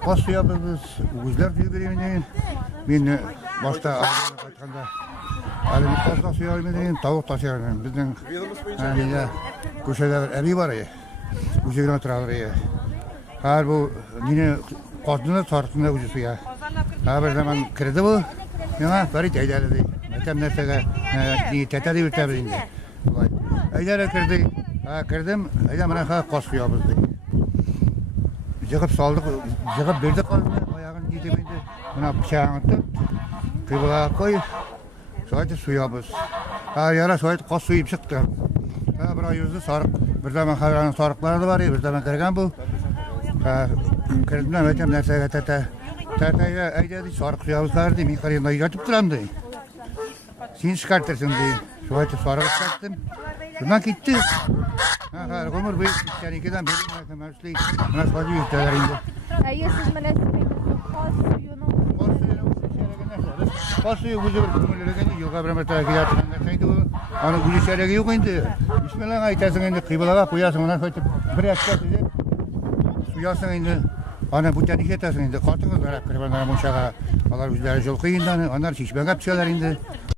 Қос сұябыз, өгіздер түйгереміне, мен башта айтқанда, әлеміз қосқа сұябымен, тауық тасыярымен, біздің көшеде әбей бар ие, өзегіне тұралыр ие. Әр бұл, нені қосдыны сарқында өзі сұя. Бір заман кірді бұл, меңа бәрі тәйдәлі дей. Мәтем нәрсеге тәтәді бір тәбірінде. Әйдәрі кірді, кірдім, әйдә мұна қос сұябыз дей. Жығып салдық, жығып берді қалдым, аяғын жетеменде, мұна пішағыңытты, қибыла қой, соғайды сұябыз. Яра соғайды қос сұйып шықты. Бір айызды сарық, бір заман қабыраның сарықлары да бар, бір заман кірген бұл. Кірдімден өтем нәрсеге тәтәйі әйдеді сарық сұябыз барды, мен қарайында үйретіп тұрам дей. Сен шықартырсың дей, соғайды сарық шықтым. Şundan gitti. Ömür boyu ikiden beri mesleği nasıl fazla yükselir indi. Siz münasebetiniz xos suyunu Xos suyu güzel bir kumullarken yok bir metre giderken saydı o. Ana güzel şeyler yok indi. Bismillah aytasın indi kıybalağa koyarsın ona koyup bir açsa size. Suyarsın indi. Ana bu tane yetersin indi. Kartınız var kırbanlar muşağa. Onlar güzel yol kıyından onlar şişme kapçalar indi.